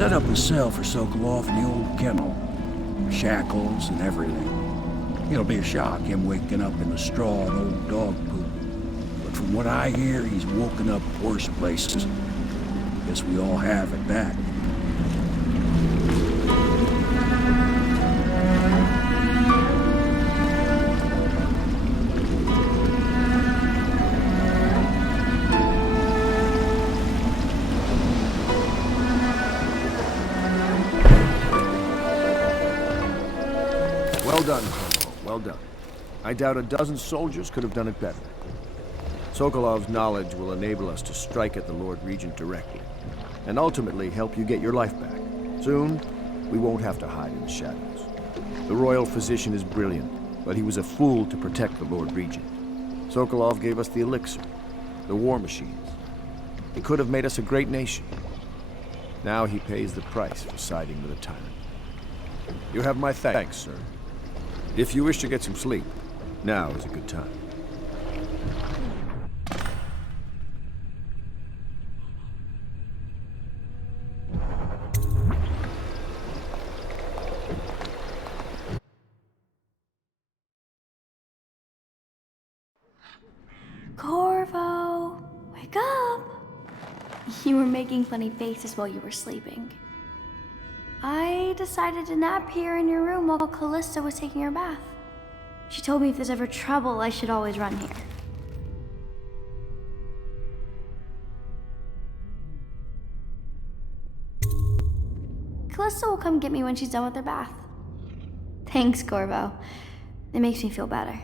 set up a cell for Sokolov in the old kennel. Shackles and everything. It'll be a shock, him waking up in the straw and old dog poop. But from what I hear, he's woken up worse places. Guess we all have at that. Well done, Colonel. Well done. I doubt a dozen soldiers could have done it better. Sokolov's knowledge will enable us to strike at the Lord Regent directly, and ultimately help you get your life back. Soon, we won't have to hide in the shadows. The royal physician is brilliant, but he was a fool to protect the Lord Regent. Sokolov gave us the elixir, the war machines. He could have made us a great nation. Now he pays the price for siding with a tyrant. You have my thanks, sir. If you wish to get some sleep, now is a good time. Corvo, wake up! You were making funny faces while you were sleeping. I decided to nap here in your room while Callista was taking her bath. She told me if there's ever trouble, I should always run here. Callista will come get me when she's done with her bath. Thanks, Corvo. It makes me feel better.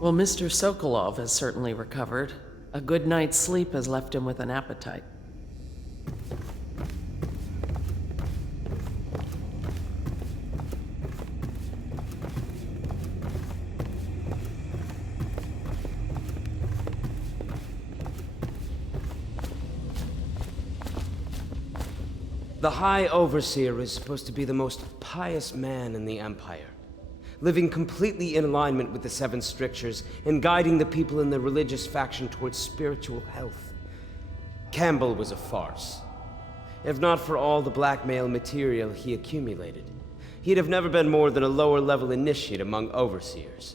Well, Mr. Sokolov has certainly recovered. A good night's sleep has left him with an appetite. The High Overseer is supposed to be the most pious man in the Empire, living completely in alignment with the Seven Strictures and guiding the people in the religious faction towards spiritual health. Campbell was a farce. If not for all the blackmail material he accumulated, he'd have never been more than a lower-level initiate among overseers.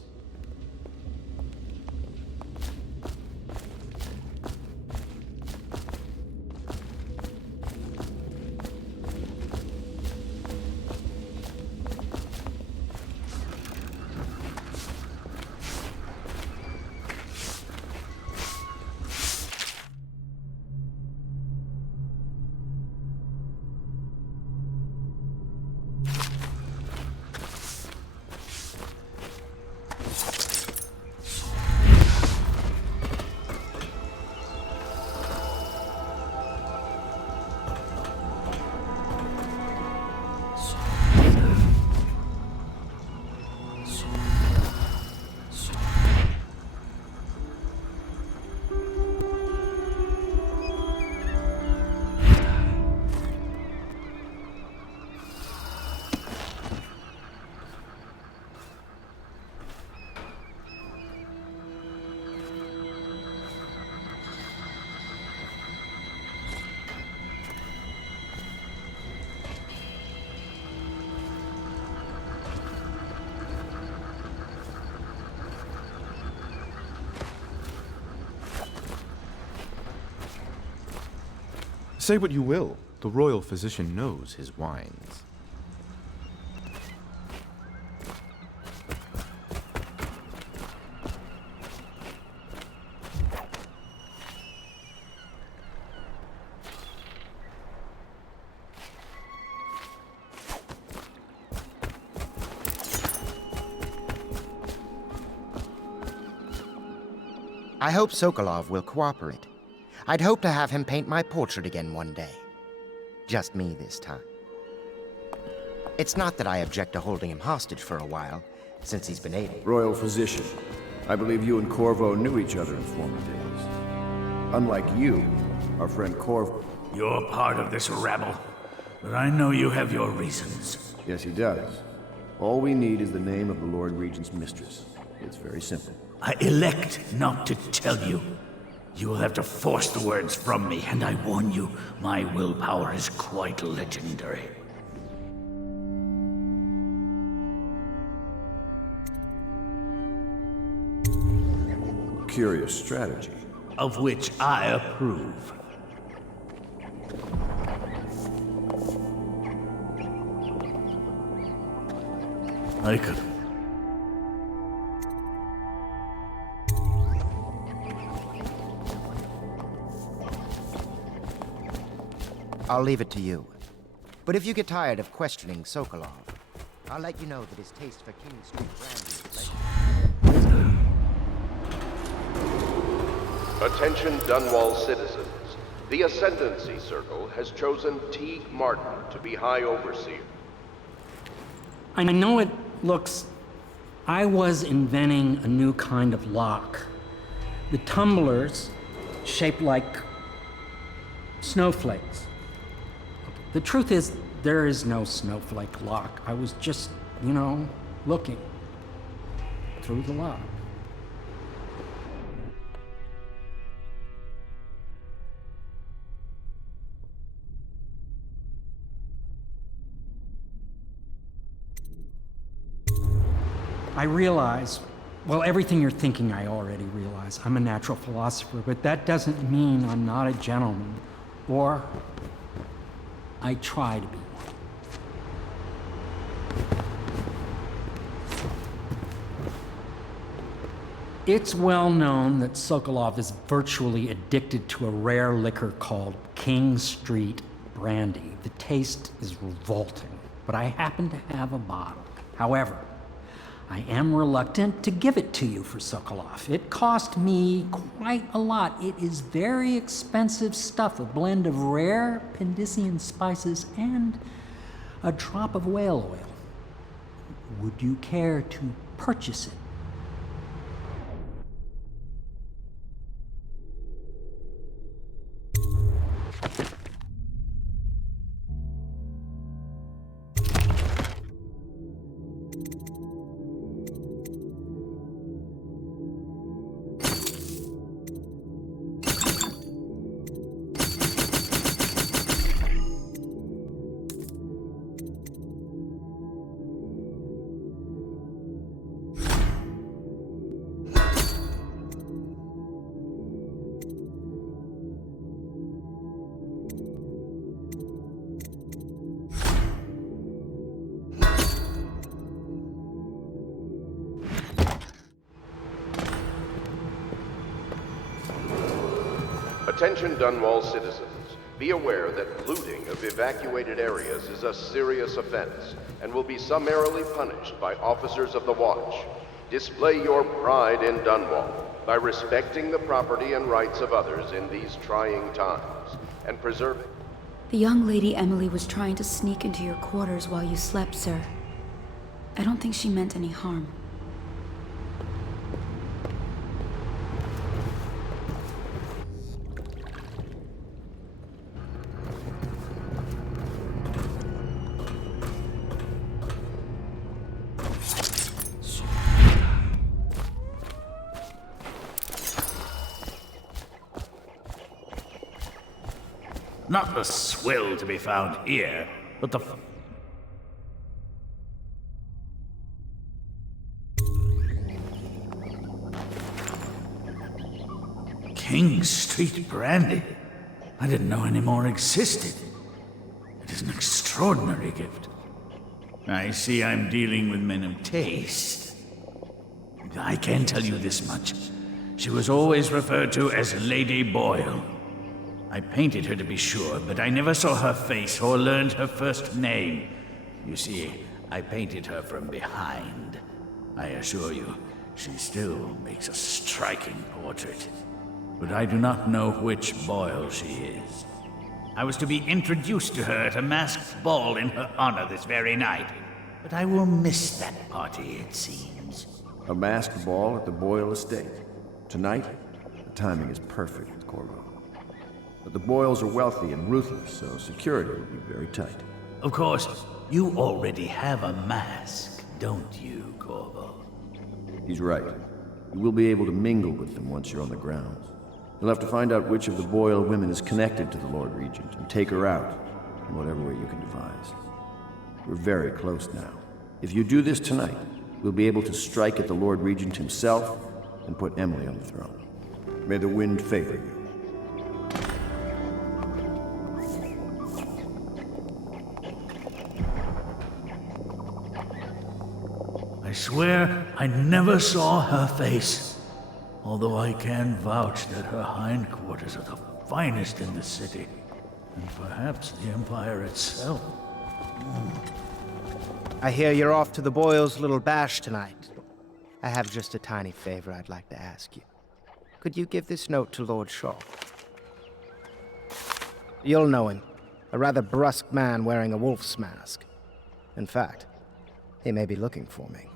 Say what you will, the royal physician knows his wines. I hope Sokolov will cooperate. I'd hope to have him paint my portrait again one day. Just me this time. It's not that I object to holding him hostage for a while, since he's been able. Royal physician, I believe you and Corvo knew each other in former days. Unlike you, our friend Corvo... You're part of this rabble, but I know you have your reasons. Yes, he does. All we need is the name of the Lord Regent's mistress. It's very simple. I elect not to tell you. You will have to force the words from me, and I warn you, my willpower is quite legendary. Curious strategy. Of which I approve. I could... I'll leave it to you. But if you get tired of questioning Sokolov, I'll let you know that his taste for King Street brandy is legendary. Attention Dunwall citizens. The Ascendancy Circle has chosen Teague Martin to be High Overseer. I know it looks... I was inventing a new kind of lock. The tumblers, shaped like snowflakes. The truth is, there is no snowflake lock. I was just, looking through the lock. I realize, well, everything you're thinking I already realize. I'm a natural philosopher, but that doesn't mean I'm not a gentleman, or I try to be one. It's well known that Sokolov is virtually addicted to a rare liquor called King Street brandy. The taste is revolting, but I happen to have a bottle. However, I am reluctant to give it to you for Sokolov. It cost me quite a lot. It is very expensive stuff, a blend of rare Pendician spices and a drop of whale oil. Would you care to purchase it? Attention Dunwall citizens. Be aware that looting of evacuated areas is a serious offense and will be summarily punished by officers of the watch. Display your pride in Dunwall by respecting the property and rights of others in these trying times and preserving... The young lady Emily was trying to sneak into your quarters while you slept, sir. I don't think she meant any harm. Not the swill to be found here, but the... King Street brandy? I didn't know any more existed. It is an extraordinary gift. I see I'm dealing with men of taste. I can tell you this much. She was always referred to as Lady Boyle. I painted her to be sure, but I never saw her face or learned her first name. You see, I painted her from behind. I assure you, She still makes a striking portrait, but I do not know which Boyle she is. I was to be introduced to her at a masked ball in her honor this very night, but I will miss that party, it seems. A masked ball at the Boyle estate. Tonight? The timing is perfect, Corvo. But the Boyles are wealthy and ruthless, so security will be very tight. Of course, you already have a mask, don't you, Corvo? He's right. You will be able to mingle with them once you're on the grounds. You'll have to find out which of the Boyle women is connected to the Lord Regent and take her out in whatever way you can devise. We're very close now. If you do this tonight, we'll be able to strike at the Lord Regent himself and put Emily on the throne. May the wind favor you. I swear I never saw her face, although I can vouch that her hindquarters are the finest in the city, and perhaps the Empire itself. I hear you're off to the Boyles' little bash tonight. I have just a tiny favor I'd like to ask you. Could you give this note to Lord Shaw? You'll know him. A rather brusque man wearing a wolf's mask. In fact, he may be looking for me.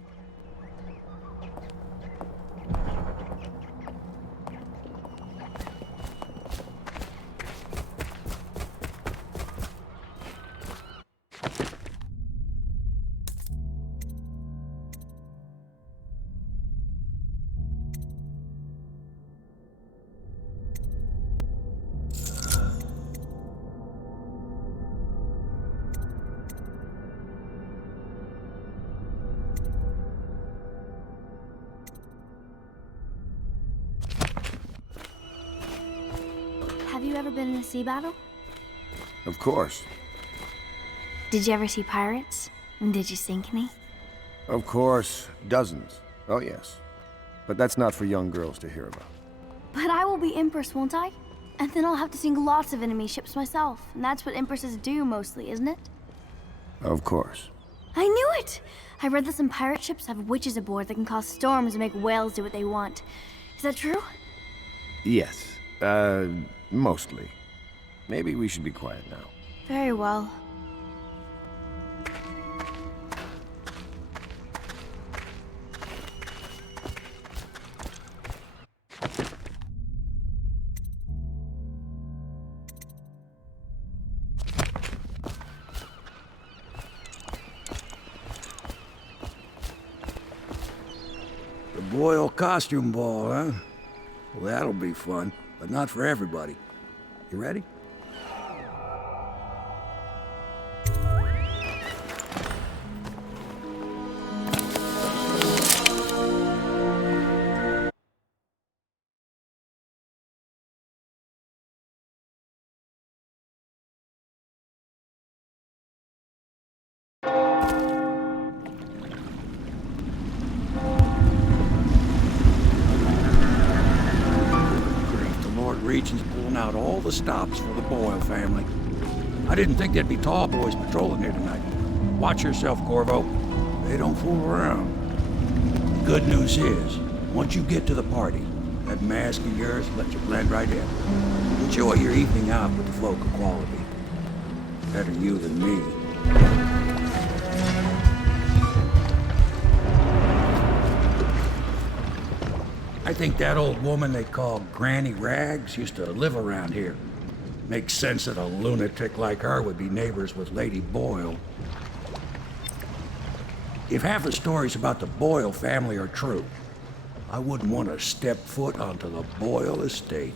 Have you ever been in a sea battle? Of course. Did you ever see pirates? And did you sink any? Of course. Dozens. Oh, yes. But that's not for young girls to hear about. But I will be Empress, won't I? And then I'll have to sink lots of enemy ships myself. And that's what Empresses do mostly, isn't it? Of course. I knew it! I read that some pirate ships have witches aboard that can cause storms and make whales do what they want. Is that true? Yes. Mostly. Maybe we should be quiet now. Very well. The Boyle costume ball, huh? Well, that'll be fun, but not for everybody. You ready? Regent's pulling out all the stops for the Boyle family. I didn't think there'd be tall boys patrolling here tonight. Watch yourself, Corvo. They don't fool around. Good news is, once you get to the party, that mask of yours lets you blend right in. Enjoy your evening out with the folk of quality. Better you than me. I think that old woman they call Granny Rags used to live around here. Makes sense that a lunatic like her would be neighbors with Lady Boyle. If half the stories about the Boyle family are true, I wouldn't want to step foot onto the Boyle estate.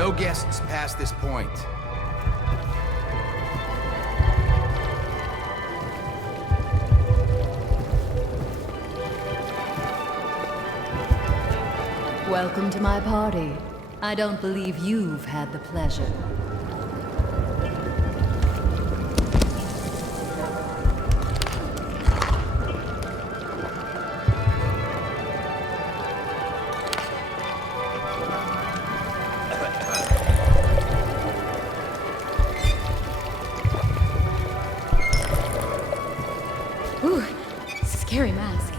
No guests past this point. Welcome to my party. I don't believe you've had the pleasure. Ooh, scary mask.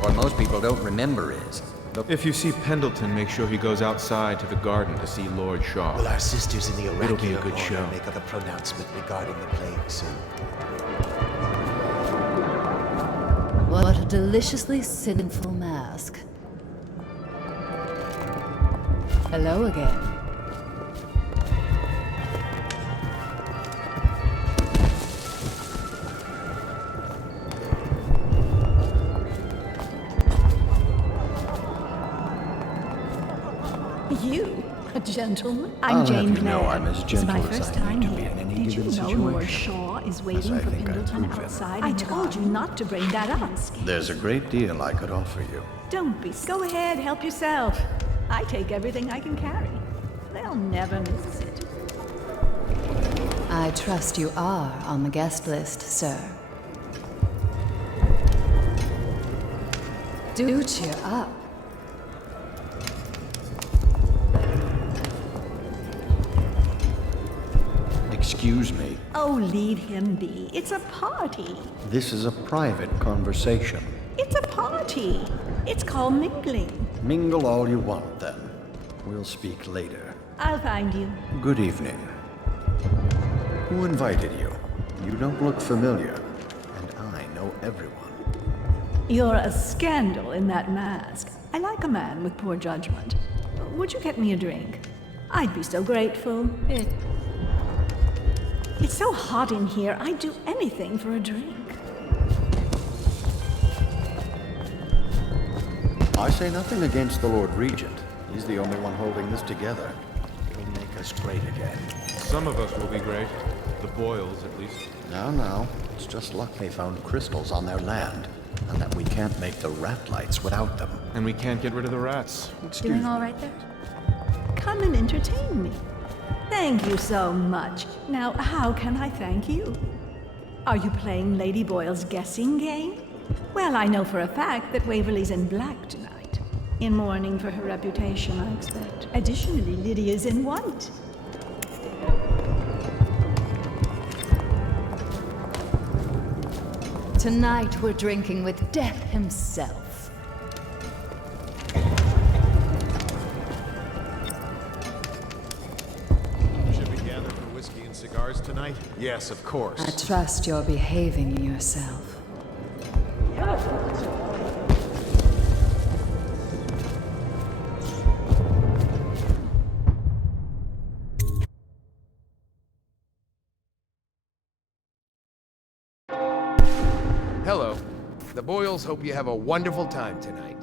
What most people don't remember is... If you see Pendleton, make sure he goes outside to the garden to see Lord Shaw. Will our sisters in the It'll be a oracular good order show. make a pronouncement regarding the plague soon? What a deliciously sinful mask. Hello again. You, a gentleman? I'll I'm Jane have you Blair. know I'm as It's gentle my as first I time need to be here. in any Did you given know Lord situation, Shaw is as waiting I for think I've Pendleton proven. outside? I told you not to bring that up. There's a great deal I could offer you. Don't be. Go ahead, help yourself. I take everything I can carry. They'll never miss it. I trust you are on the guest list, sir. Do cheer up. Excuse me. Oh, leave him be. It's a party. This is a private conversation. It's a party. It's called mingling. Mingle all you want, then. We'll speak later. I'll find you. Good evening. Who invited you? You don't look familiar, and I know everyone. You're a scandal in that mask. I like a man with poor judgment. Would you get me a drink? I'd be so grateful. It's so hot in here, I'd do anything for a drink. I say nothing against the Lord Regent. He's the only one holding this together. He'll make us great again. Some of us will be great. The Boyles, at least. Now. It's just luck they found crystals on their land, and that we can't make the rat lights without them. And we can't get rid of the rats. Doing all right there? Come and entertain me. Thank you so much. Now, how can I thank you? Are you playing Lady Boyle's guessing game? Well, I know for a fact that Waverly's in black tonight. In mourning for her reputation, I expect. Additionally, Lydia's in white. Tonight we're drinking with Death himself. Should we gather for whiskey and cigars tonight? Yes, of course. I trust you're behaving yourself. Hello. The Boyles hope you have a wonderful time tonight.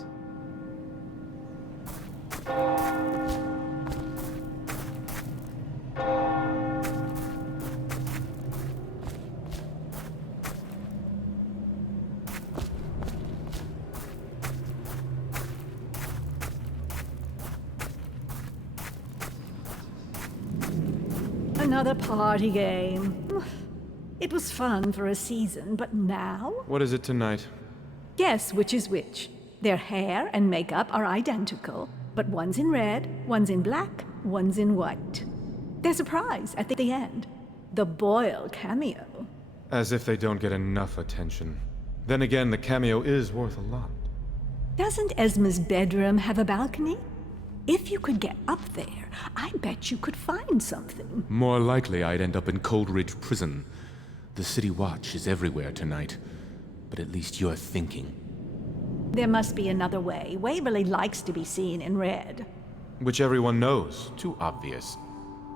Another party game. It was fun for a season, but now? What is it tonight? Guess which is which. Their hair and makeup are identical, but one's in red, one's in black, one's in white. There's a prize at the end. The Boyle cameo. As if they don't get enough attention. Then again, the cameo is worth a lot. Doesn't Esma's bedroom have a balcony? If you could get up there, I bet you could find something. More likely I'd end up in Coldridge Prison. The City Watch is everywhere tonight. But at least you're thinking. There must be another way. Waverly likes to be seen in red. Which everyone knows. Too obvious.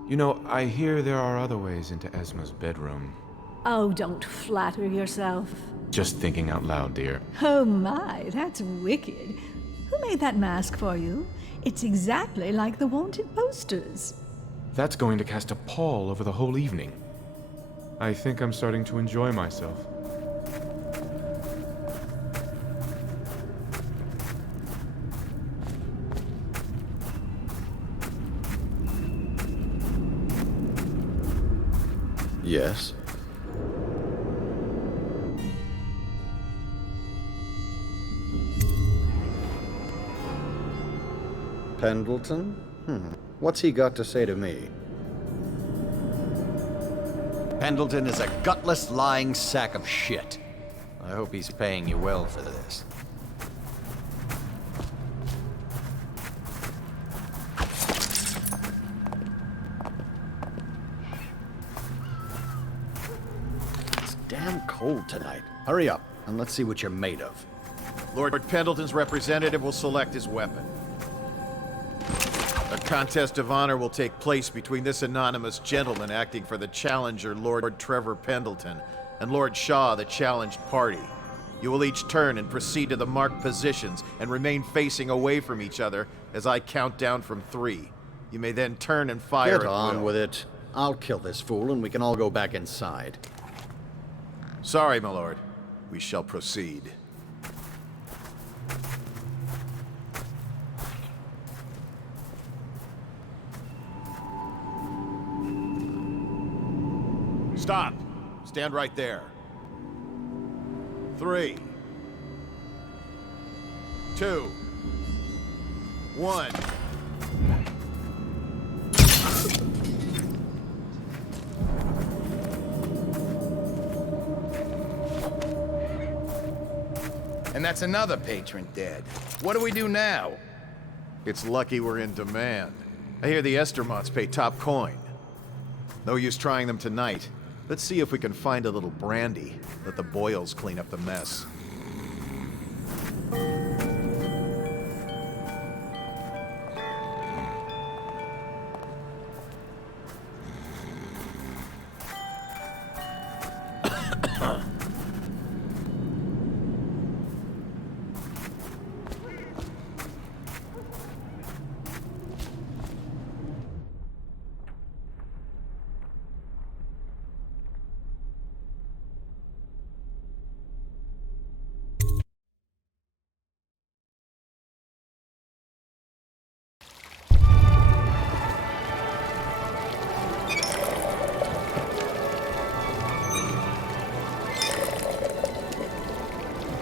You know, I hear there are other ways into Esma's bedroom. Oh, don't flatter yourself. Just thinking out loud, dear. Oh my, that's wicked. Who made that mask for you? It's exactly like the wanted posters. That's going to cast a pall over the whole evening. I think I'm starting to enjoy myself. Yes? Pendleton? What's he got to say to me? Pendleton is a gutless, lying sack of shit. I hope he's paying you well for this. It's damn cold tonight. Hurry up, and let's see what you're made of. Lord Pendleton's representative will select his weapon. A contest of honor will take place between this anonymous gentleman acting for the challenger, Lord Trevor Pendleton, and Lord Shaw, the challenged party. You will each turn and proceed to the marked positions and remain facing away from each other as I count down from 3. You may then turn and fire Get at on will. with it. I'll kill this fool and we can all go back inside. Sorry, my lord. We shall proceed. Stop. Stand right there. 3, 2, 1. And that's another patron dead. What do we do now? It's lucky we're in demand. I hear the Estermonts pay top coin. No use trying them tonight. Let's see if we can find a little brandy. Let the Boyles clean up the mess.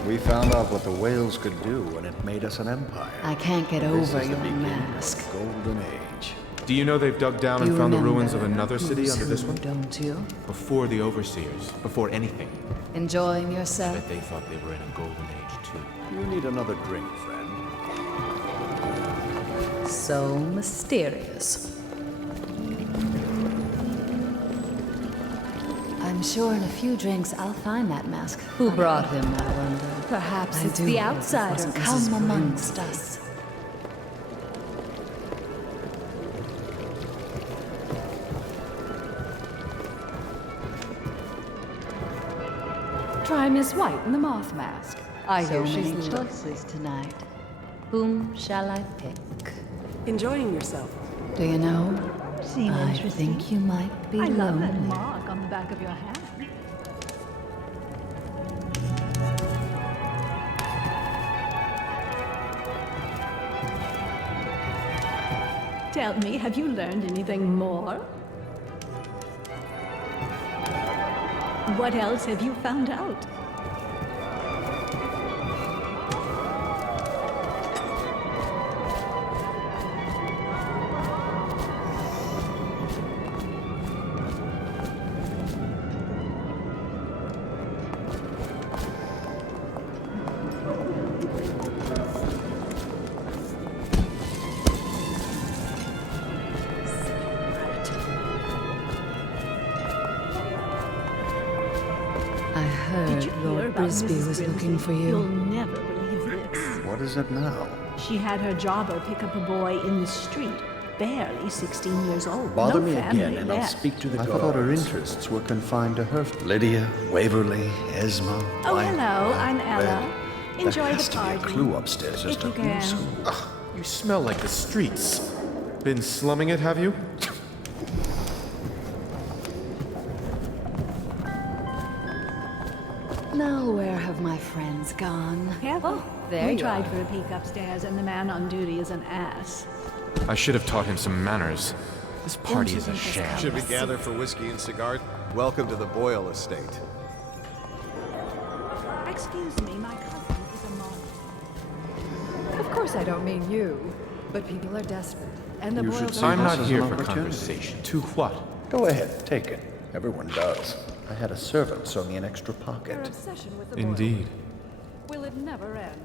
We found out what the whales could do, and it made us an empire. I can't get This over is the your beginning mask. of the golden age. Do you know they've dug down and You found the ruins remember of another city who's under this who, one? don't you? Before the Overseers, before anything. Enjoying I yourself? bet they thought they were in a golden age, too. You need another drink, friend. So mysterious. I'm sure in a few drinks I'll find that mask. Who brought him, I wonder? Perhaps I it's do the hope it outsider. wasn't Come Mrs. amongst Broom. us. Try Miss White in the moth mask. I So hear she's many lovely. choices tonight. Whom shall I pick? Enjoying yourself? Do you know? Seem I interesting. think you might be I love that lonely. mark on the back of your hand. Tell me, have you learned anything more? What else have you found out? I heard Lord Brisby was looking for You'll you. never believe this. What is it now? She had her jobber pick up a boy in the street. barely 16 years old. Bother No me family again, and I'll left. speak to the I guards. thought her interests were confined to her. Lydia, Waverly, Esma. Oh, White, hello, Black, I'm Ella. Red. Enjoy There the has to be a party. clue upstairs as If to you can. who's who. Ugh, you smell like the streets. Been slumming it, have you? Now where have my friends gone? Careful. There we you tried are. for a peek upstairs, and the man on duty is an ass. I should have taught him some manners. This party is a sham. Should we gather for whiskey and cigars? Welcome to the Boyle estate. Excuse me, my cousin is a monster. Of course I don't mean you, but people are desperate. And the You Boyles should are... see I'm this not as here an for opportunity. conversation. To what? Go ahead, take it. Everyone does. I had a servant sew me an extra Their pocket. obsession with the Boyles. Indeed. Will it never end?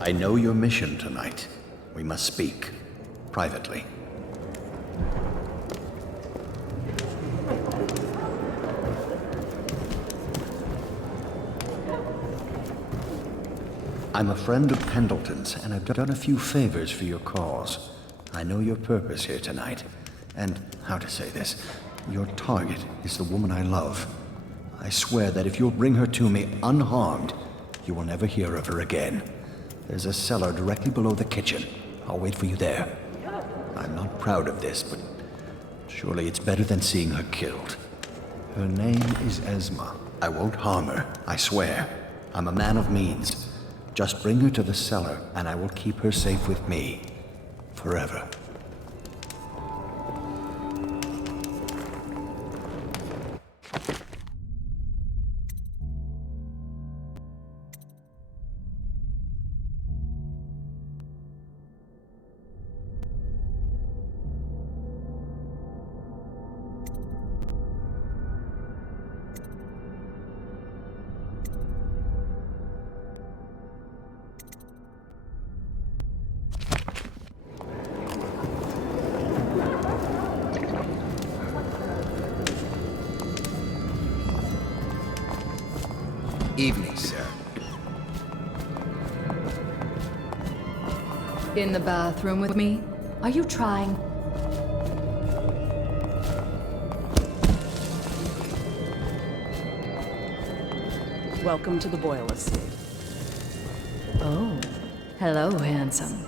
I know your mission tonight. We must speak. Privately. I'm a friend of Pendleton's, and I've done a few favors for your cause. I know your purpose here tonight, and how to say this, your target is the woman I love. I swear that if you'll bring her to me unharmed, you will never hear of her again. There's a cellar directly below the kitchen. I'll wait for you there. I'm not proud of this, but surely it's better than seeing her killed. Her name is Esma. I won't harm her, I swear. I'm a man of means. Just bring her to the cellar, and I will keep her safe with me. Forever. Evening, sir. In the bathroom with me? Are you trying? Welcome to the Boyle estate. Oh, hello, handsome.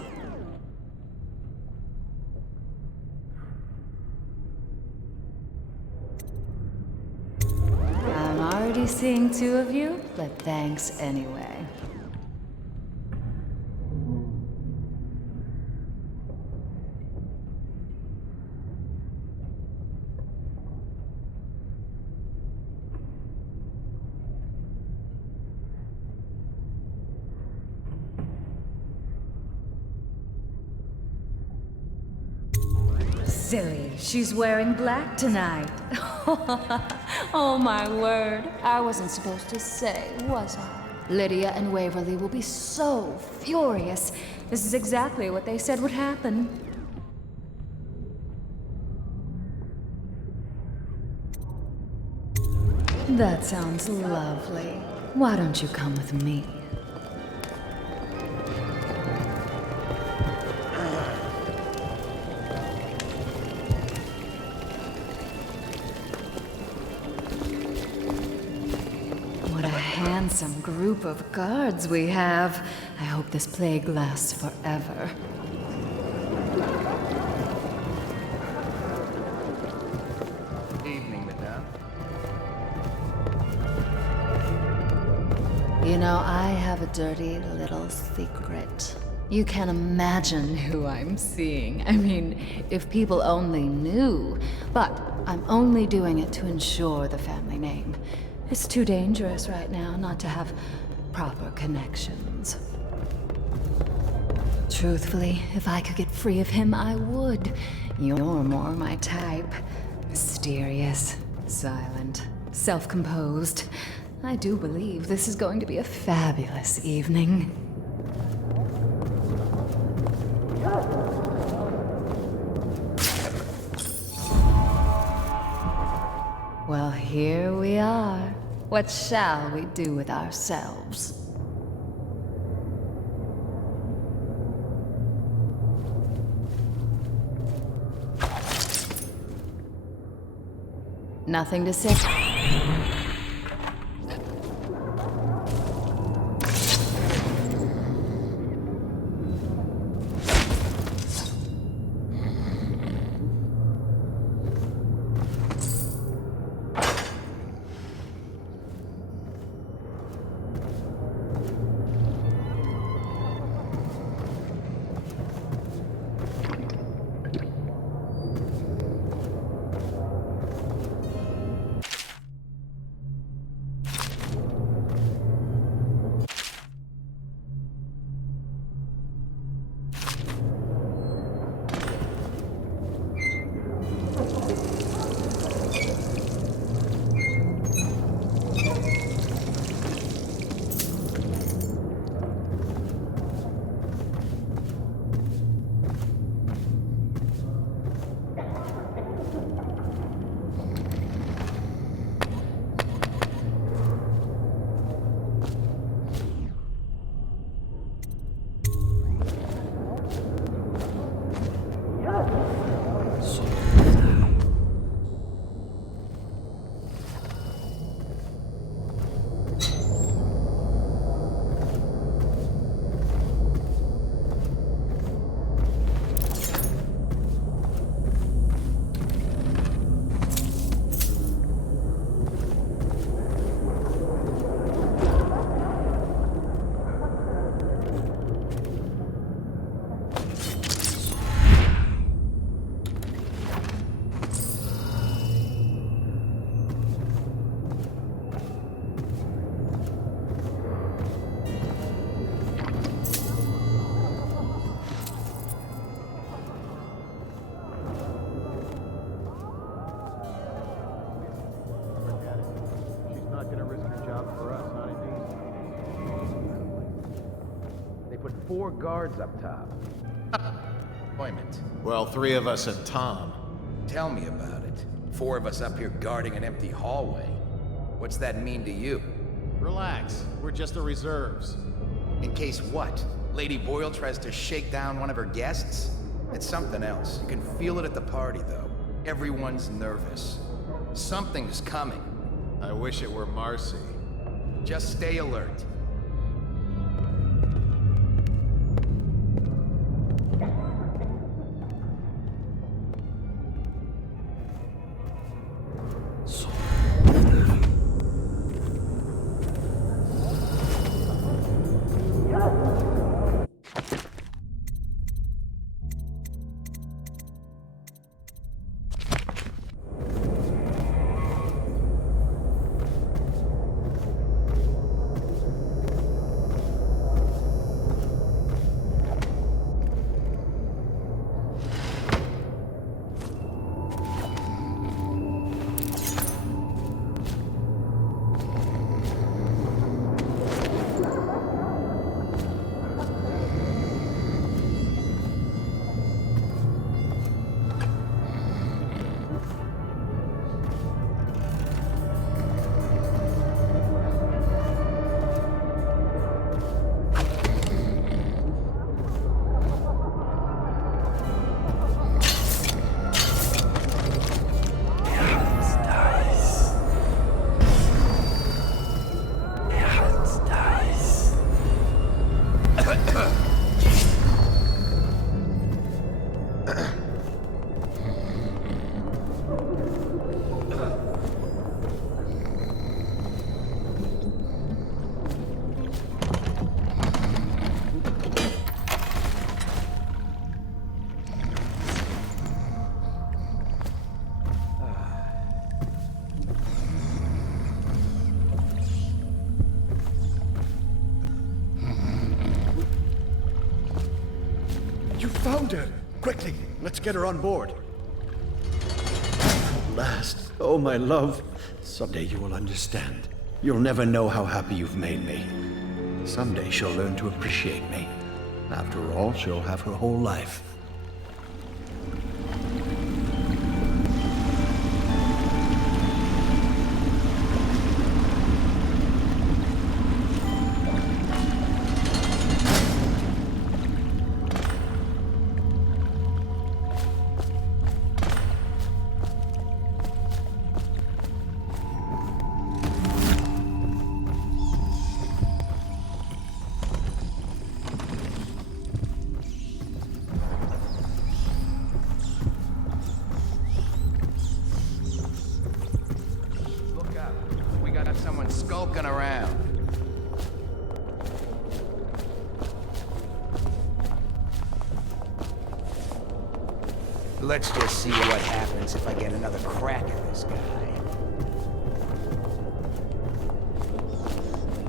I'm already seeing two of you, but thanks anyway. Silly, she's wearing black tonight. Oh my word, I wasn't supposed to say, was I? Lydia and Waverly will be so furious. This is exactly what they said would happen. That sounds lovely. Why don't you come with me? What a handsome group of guards we have. I hope this plague lasts forever. Evening, madame. You know, I have a dirty little secret. You can't imagine who I'm seeing. I mean, if people only knew. But I'm only doing it to ensure the family name. It's too dangerous right now not to have proper connections. Truthfully, if I could get free of him, I would. You're more my type. Mysterious, silent, self-composed. I do believe this is going to be a fabulous evening. Well, here we are. What shall we do with ourselves? Nothing to say. She's not gonna risk her job for us, not They put 4 guards up top. Appointment. Well, 3 of us and Tom. Tell me about it. 4 of us up here guarding an empty hallway. What's that mean to you? Relax. We're just the reserves. In case what? Lady Boyle tries to shake down one of her guests? It's something else. You can feel it at the party, though. Everyone's nervous. Something's coming. I wish it were Marcy. Just stay alert. Found her! Quickly, let's get her on board. At last. Oh, my love. Someday you will understand. You'll never know how happy you've made me. Someday she'll learn to appreciate me. After all, she'll have her whole life. looking around. Let's just see what happens if I get another crack at this guy.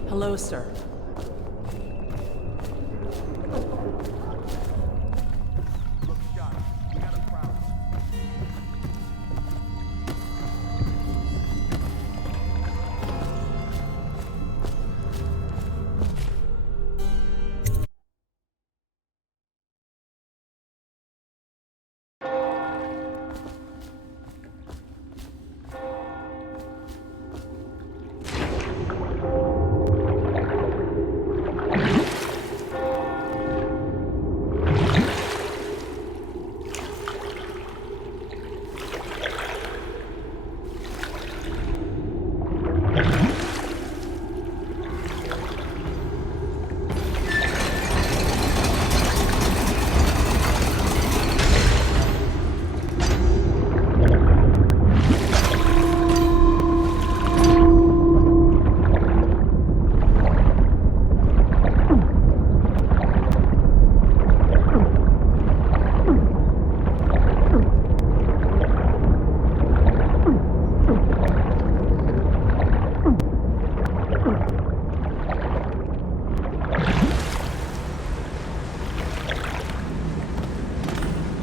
Hello, sir.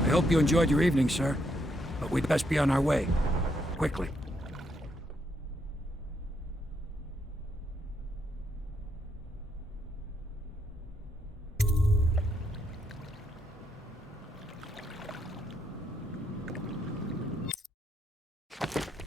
I hope you enjoyed your evening, sir. But we'd best be on our way. Quickly.